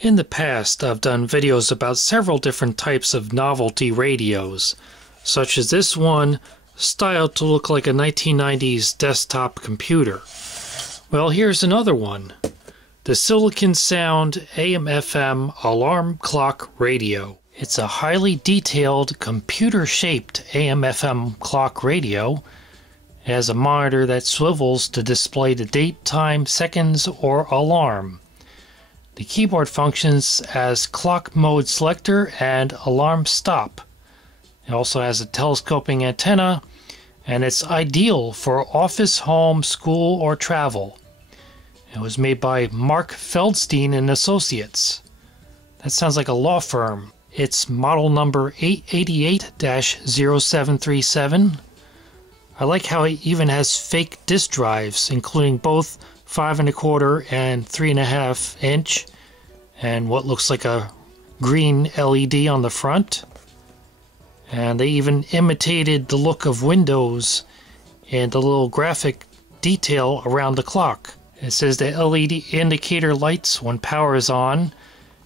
In the past, I've done videos about several different types of novelty radios, such as this one, styled to look like a 1990s desktop computer. Well, here's another one, the Silicon Sound AM/FM alarm clock radio. It's a highly detailed, computer-shaped AM/FM clock radio. It has a monitor that swivels to display the date, time, seconds, or alarm. The keyboard functions as clock mode selector and alarm stop. It also has a telescoping antenna, and it's ideal for office, home, school, or travel. It was made by Mark Feldstein and Associates. That sounds like a law firm. It's model number 888-0737. I like how it even has fake disk drives, including both 5 1/4 and 3.5 inch, and what looks like a green LED on the front. And they even imitated the look of Windows and the little graphic detail around the clock. It says the LED indicator lights when power is on,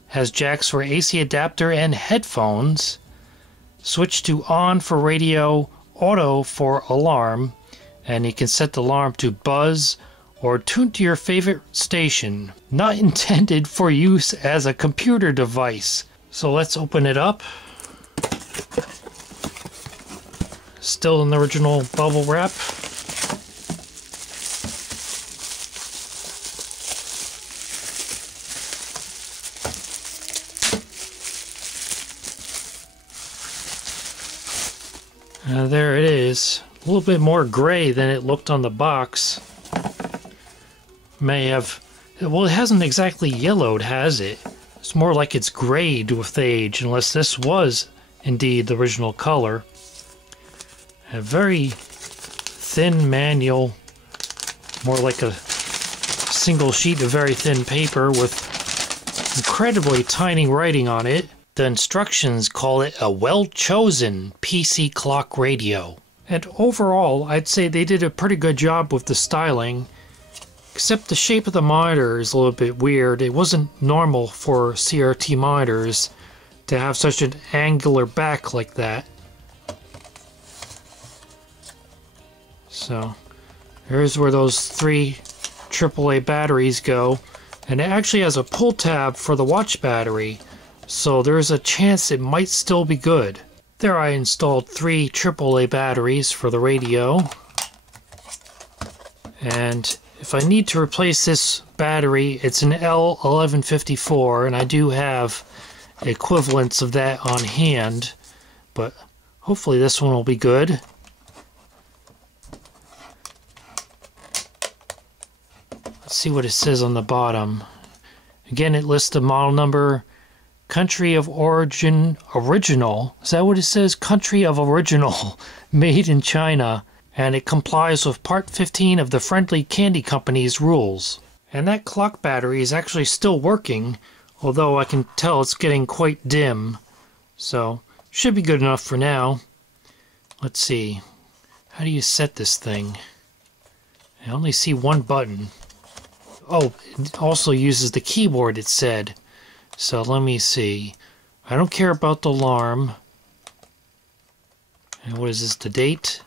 has jacks for AC adapter and headphones, switch to on for radio, auto for alarm, and you can set the alarm to buzz or tune to your favorite station. Not intended for use as a computer device. So let's open it up. Still in the original bubble wrap. There it is. A little bit more gray than it looked on the box. May have... Well, it hasn't exactly yellowed, has it? It's more like it's grayed with age, unless this was indeed the original color. A very thin manual, more like a single sheet of very thin paper with incredibly tiny writing on it. The instructions call it a well-chosen PC clock radio. And overall, I'd say they did a pretty good job with the styling, except the shape of the monitor is a little bit weird. It wasn't normal for CRT monitors to have such an angular back like that. So, here's where those 3 AAA batteries go. And it actually has a pull tab for the watch battery, so there's a chance it might still be good. There I installed 3 AAA batteries for the radio. And if I need to replace this battery, it's an L1154, and I do have equivalents of that on hand, but hopefully this one will be good. Let's see what it says on the bottom. Again, it lists the model number, country of origin, original. Is that what it says? Country of original, made in China. And it complies with Part 15 of the Friendly Candy Company's rules. And that clock battery is actually still working, although I can tell it's getting quite dim. So, should be good enough for now. Let's see. How do you set this thing? I only see one button. Oh, it also uses the keyboard, it said. So let me see. I don't care about the alarm. And what is this, the date?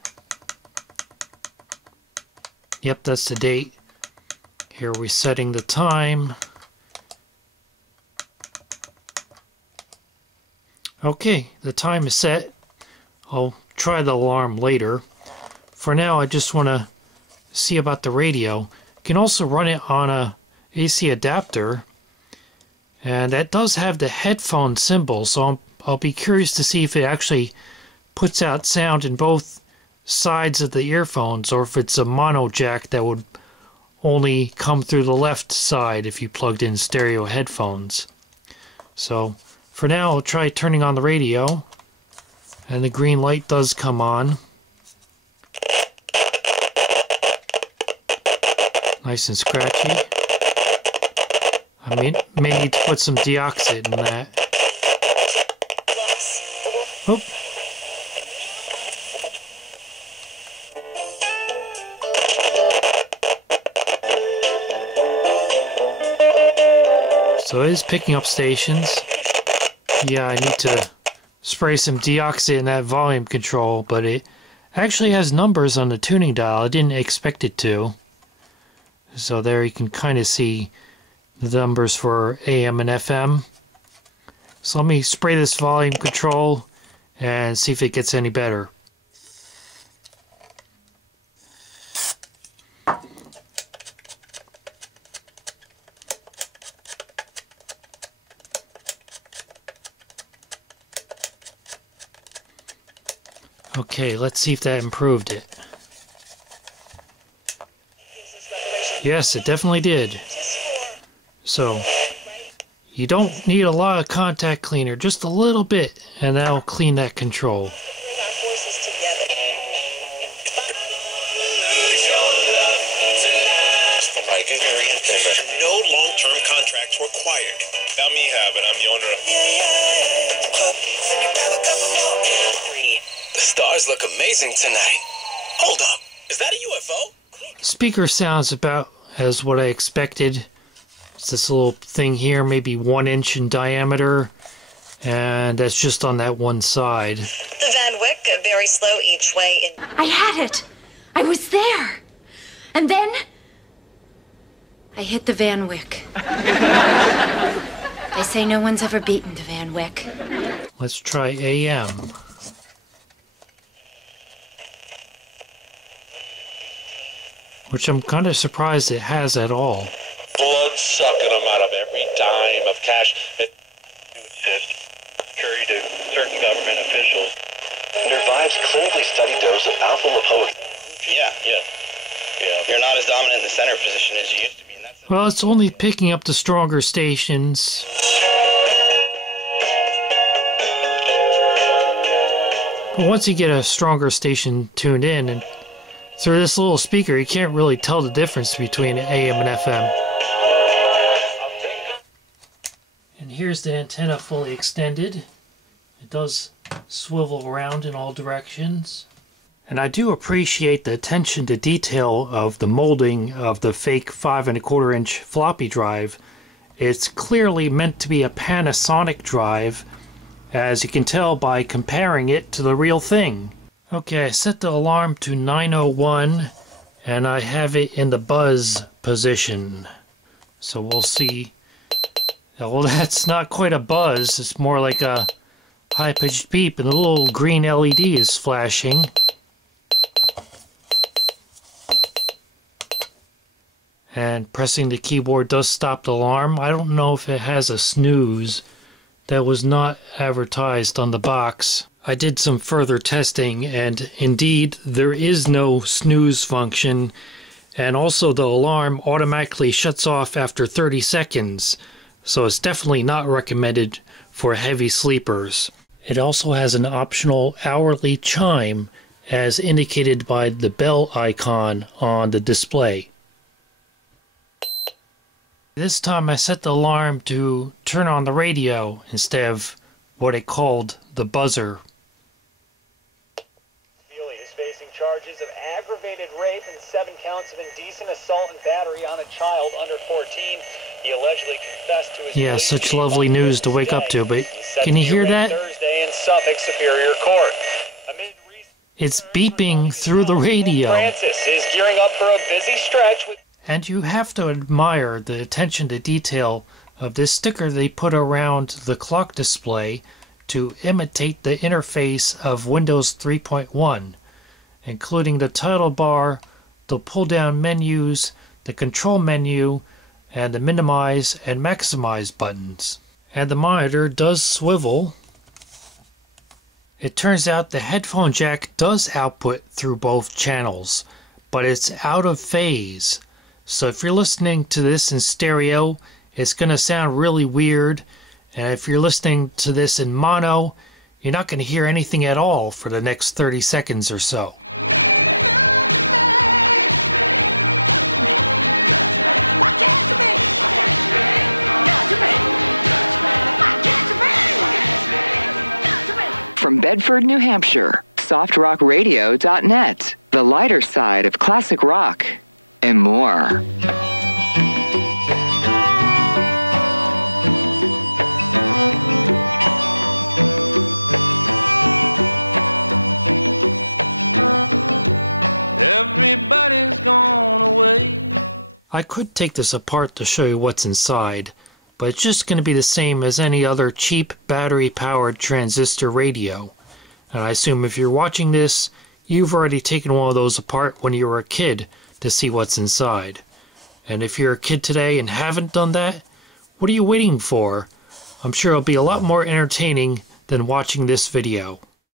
Yep, that's the date. Here we're setting the time. Okay, the time is set. I'll try the alarm later. For now, I just want to see about the radio. You can also run it on a AC adapter. And that does have the headphone symbol, so I'll be curious to see if it actually puts out sound in both sides of the earphones, or if it's a mono jack that would only come through the left side if you plugged in stereo headphones. So for now, I'll try turning on the radio, and the green light does come on. Nice and scratchy. I may need to put some deoxit in that. Oh. So it is picking up stations. Yeah, I need to spray some deoxit in that volume control, but it actually has numbers on the tuning dial. I didn't expect it to. So there you can kind of see the numbers for AM and FM. So let me spray this volume control and see if it gets any better. Okay, let's see if that improved it. Yes, it definitely did. So, you don't need a lot of contact cleaner, just a little bit, and that'll clean that control. No long-term contracts required. Let me have it. I'm the owner of... The stars look amazing tonight. Hold up. Is that a UFO? Speaker sounds about as what I expected. It's this little thing here, maybe 1 inch in diameter, and that's just on that one side. The Van Wyck, very slow each way. I had it. I was there. And then I hit the Van Wyck. They say no one's ever beaten the Van Wyck. Let's try AM. Which I'm kind of surprised it has at all. Blood sucking them out of every dime of cash. To assist Curry to certain government officials. Under Vibe's clinically studied dose of alpha-lipoic. Yeah. You're not as dominant in the center position as you used to be. And that's Well, it's only picking up the stronger stations. But once you get a stronger station tuned in, and through this little speaker, you can't really tell the difference between AM and FM. And here's the antenna fully extended. It does swivel around in all directions. And I do appreciate the attention to detail of the molding of the fake 5 1/4 inch floppy drive. It's clearly meant to be a Panasonic drive, as you can tell by comparing it to the real thing. Okay, I set the alarm to 9:01 and I have it in the buzz position. So we'll see. Well, that's not quite a buzz, it's more like a high-pitched beep, and the little green LED is flashing. And pressing the keyboard does stop the alarm. I don't know if it has a snooze. That was not advertised on the box. I did some further testing, and indeed there is no snooze function, and also the alarm automatically shuts off after 30 seconds, so it's definitely not recommended for heavy sleepers. It also has an optional hourly chime, as indicated by the bell icon on the display. This time I set the alarm to turn on the radio instead of what it called the buzzer. Healy is facing charges of aggravated rape and 7 counts of indecent assault and battery on a child under 14. He allegedly confessed to his... Yeah, such lovely news to wake up to, but can you hear that? Thursday in Suffolk Superior Court. It's beeping through the radio. Francis is gearing up for a busy stretch with... And you have to admire the attention to detail of this sticker they put around the clock display to imitate the interface of Windows 3.1, including the title bar, the pull-down menus, the control menu, and the minimize and maximize buttons. And the monitor does swivel. It turns out the headphone jack does output through both channels, but it's out of phase. So if you're listening to this in stereo, it's going to sound really weird. And if you're listening to this in mono, you're not going to hear anything at all for the next 30 seconds or so. I could take this apart to show you what's inside, but it's just going to be the same as any other cheap battery-powered transistor radio. And I assume if you're watching this, you've already taken one of those apart when you were a kid to see what's inside. And if you're a kid today and haven't done that, what are you waiting for? I'm sure it'll be a lot more entertaining than watching this video.